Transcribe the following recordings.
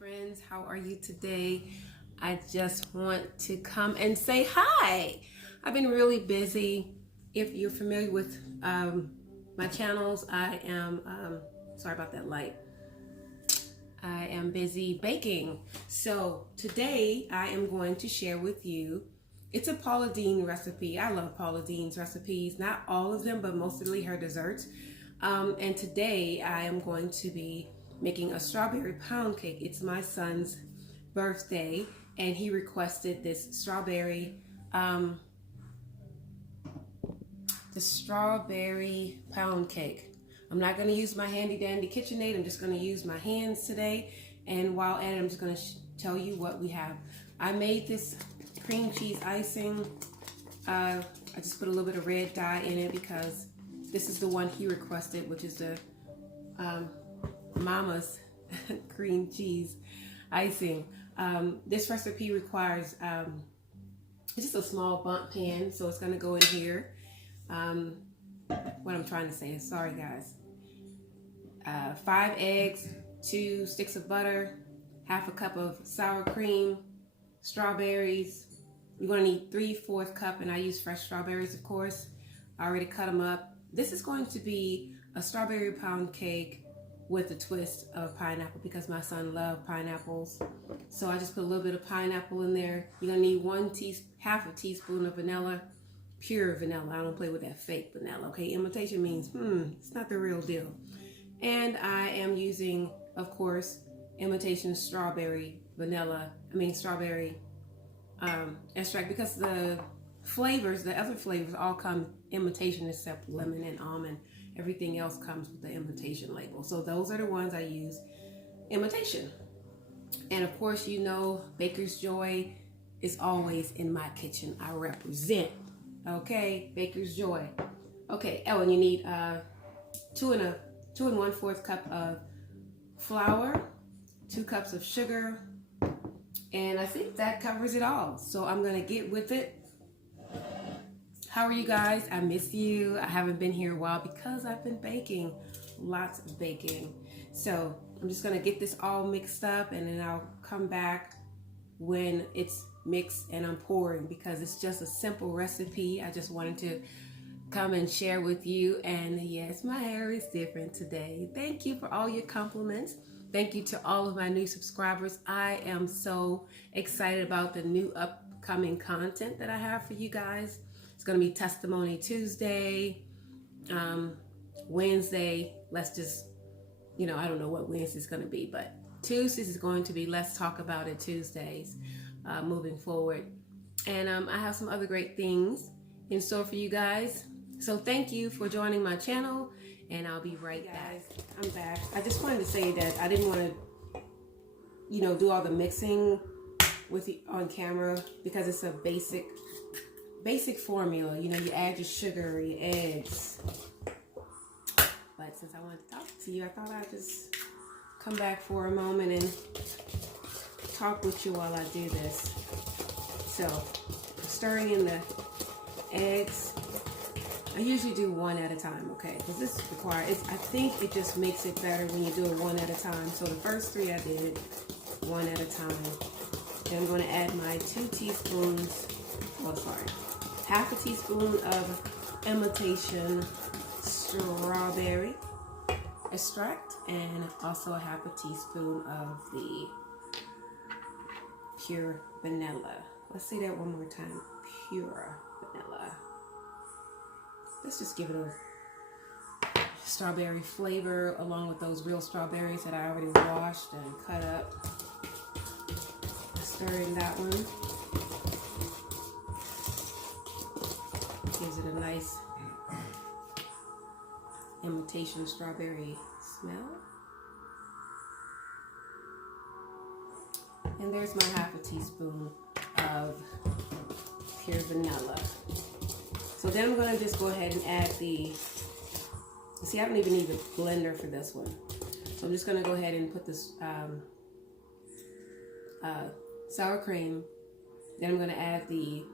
friends, how are you today? I just want to come and say hi. I've been really busy. If you're familiar with my channels, I am, sorry about that light. I am busy baking. So today I am going to share with you, it's a Paula Deen recipe. I love Paula Deen's recipes, not all of them, but mostly her desserts. And today I am going to be making a strawberry pound cake. It's my son's birthday and he requested this strawberry pound cake. I'm not going to use my handy dandy KitchenAid. I'm just going to use my hands today. And while at it, I'm just going to tell you what we have. I made this cream cheese icing. I just put a little bit of red dye in it because this is the one he requested, which is the Mama's cream cheese icing. This recipe requires it's just a small bundt pan, so it's going to go in here. What I'm trying to say is, sorry guys, 5 eggs, 2 sticks of butter, half a cup of sour cream, strawberries. You're going to need 3/4 cup, and I use fresh strawberries, of course. I already cut them up. This is going to be a strawberry pound cake with a twist of pineapple because my son loves pineapples. So I just put a little bit of pineapple in there. You're going to need half a teaspoon of vanilla, pure vanilla. I don't play with that fake vanilla, okay? Imitation means, it's not the real deal. And I am using, of course, imitation strawberry extract, because the other flavors all come imitation except lemon and almond. Everything else comes with the imitation label. So those are the ones I use, imitation. And of course, you know, Baker's Joy is always in my kitchen. I represent, okay? Baker's Joy. Okay, oh, and you need 2 1/4 cup of flour, 2 cups of sugar, and I think that covers it all. So I'm gonna get with it. How are you guys? I miss you. I haven't been here a while because I've been baking, lots of baking. So I'm just gonna get this all mixed up, and then I'll come back when it's mixed and I'm pouring, because it's just a simple recipe. I just wanted to come and share with you. And yes, my hair is different today. Thank you for all your compliments. Thank you to all of my new subscribers. I am so excited about the new upcoming content that I have for you guys. It's going to be Testimony Tuesday, Wednesday. Let's just, I don't know what Wednesday's going to be, but Tuesdays is going to be Let's Talk About It Tuesdays moving forward. And I have some other great things in store for you guys. So thank you for joining my channel, and I'll be right back. I'm back. I just wanted to say that I didn't want to, do all the mixing with on camera, because it's a basic formula. You add your sugar, your eggs. But since I wanted to talk to you, I thought I'd just come back for a moment and talk with you while I do this. So, stirring in the eggs. I usually do one at a time, okay? Because this requires, I think it just makes it better when you do it one at a time. So the first 3 I did one at a time. Then I'm going to add my 2 teaspoons, half a teaspoon of imitation strawberry extract, and also a half a teaspoon of the pure vanilla. Let's say that one more time, pure vanilla. Let's just give it a strawberry flavor along with those real strawberries that I already washed and cut up. Stir in that one. Gives it a nice imitation strawberry smell. And there's my half a teaspoon of pure vanilla. So then I'm going to just go ahead and add I don't even need a blender for this one. So I'm just going to go ahead and put this sour cream. Then I'm going to add the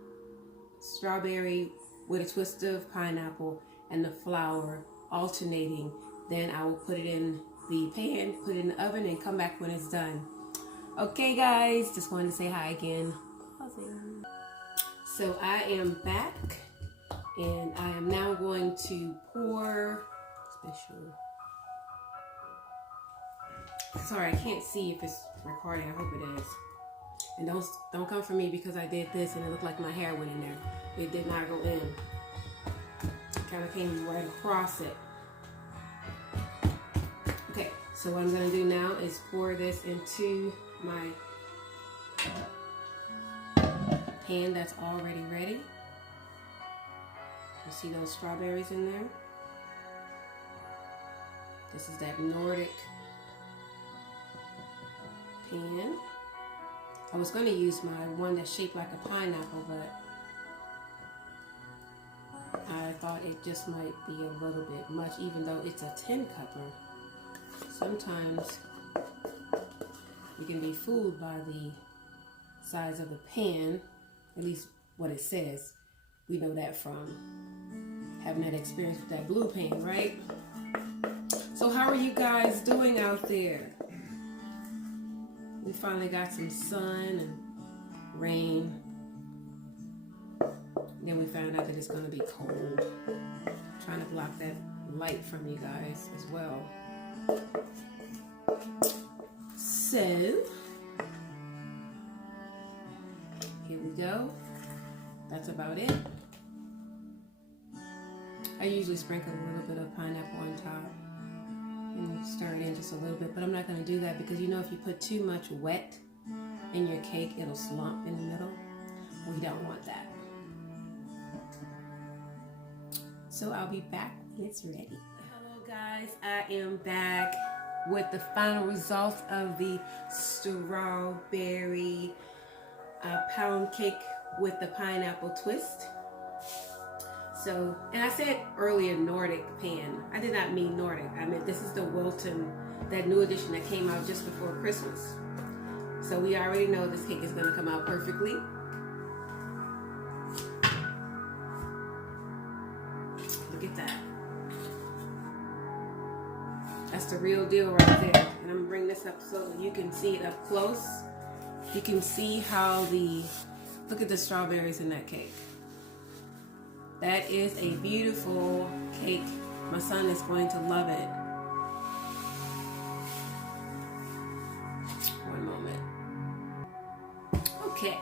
strawberry with a twist of pineapple and the flour alternating. Then I will put it in the pan, put it in the oven, and come back when it's done. Okay guys, just wanted to say hi again. Pausing. So I am back and I am now going to pour special. Sorry, I can't see if it's recording. I hope it is. And don't come for me because I did this and it looked like my hair went in there. It did not go in. It kind of came right across it. Okay, so what I'm going to do now is pour this into my pan that's already ready. You see those strawberries in there? This is that Nordic pan. I was going to use my one that's shaped like a pineapple, but I thought it just might be a little bit much, even though it's a 10-cupper. Sometimes you can be fooled by the size of the pan, at least what it says. We know that from having that experience with that blue pan, right? So how are you guys doing out there? We finally got some sun and rain. Then we found out that it's gonna be cold. Trying to block that light from you guys as well. So, here we go. That's about it. I usually sprinkle a little bit of pineapple on top and stir it in just a little bit, but I'm not going to do that because you know if you put too much wet in your cake, it'll slump in the middle. We don't want that. So I'll be back when it's ready. Hello guys, I am back with the final results of the strawberry pound cake with the pineapple twist. So, and I said earlier Nordic pan. I did not mean Nordic. I meant this is the Wilton, that new edition that came out just before Christmas. So we already know this cake is going to come out perfectly. Look at that. That's the real deal right there. And I'm going to bring this up so you can see it up close. You can see how look at the strawberries in that cake. That is a beautiful cake. My son is going to love it. One moment. Okay.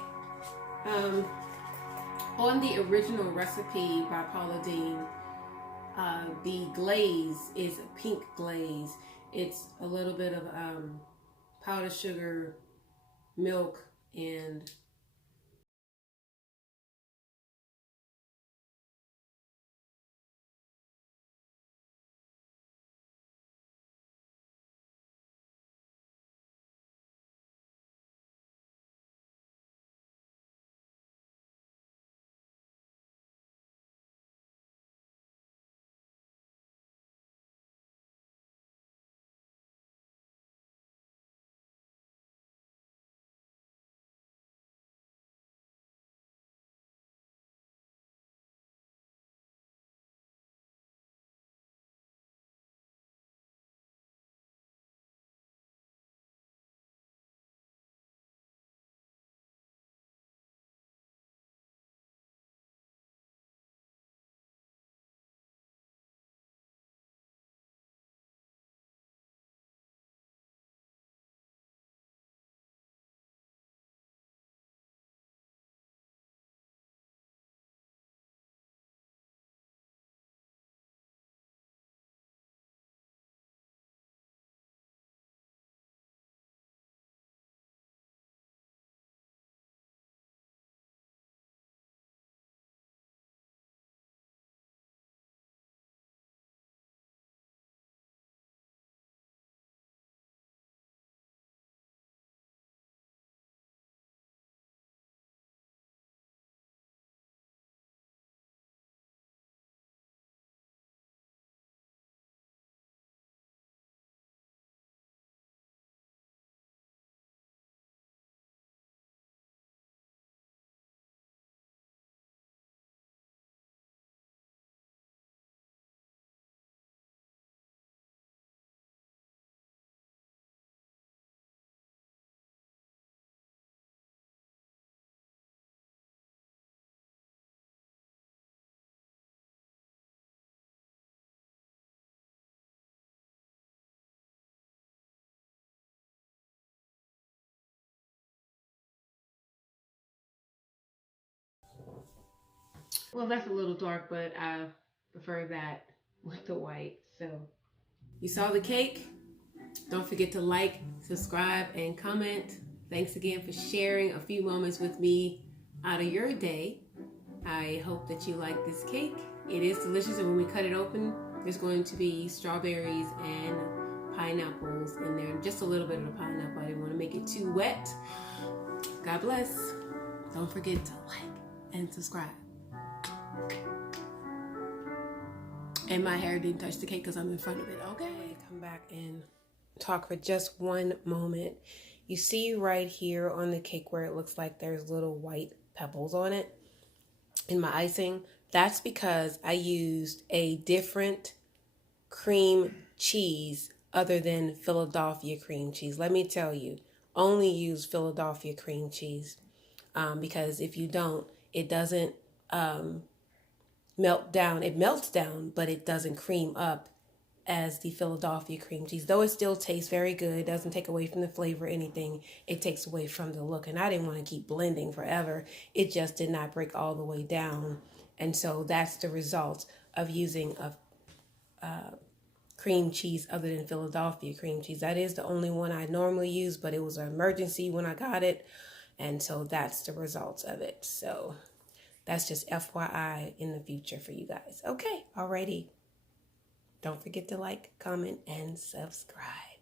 On the original recipe by Paula Deen, the glaze is a pink glaze. It's a little bit of powdered sugar, milk, and Well, that's a little dark, but I prefer that with the white. So you saw the cake. Don't forget to like, subscribe, and comment. Thanks again for sharing a few moments with me out of your day. I hope that you like this cake. It is delicious, and when we cut it open, there's going to be strawberries and pineapples in there. Just a little bit of the pineapple. I didn't want to make it too wet. God bless. Don't forget to like and subscribe. And my hair didn't touch the cake because I'm in front of it. Okay. Come back and talk for just one moment. You see right here on the cake where it looks like there's little white pebbles on it in my icing. That's because I used a different cream cheese other than Philadelphia cream cheese. Let me tell you, only use Philadelphia cream cheese because if you don't, it doesn't melt down. It melts down, but it doesn't cream up as the Philadelphia cream cheese. Though it still tastes very good, it doesn't take away from the flavor or anything. It takes away from the look. And I didn't want to keep blending forever. It just did not break all the way down. And so that's the result of using a cream cheese other than Philadelphia cream cheese. That is the only one I normally use, but it was an emergency when I got it. And so that's the results of it. So that's just FYI in the future for you guys. Okay, alrighty. Don't forget to like, comment, and subscribe.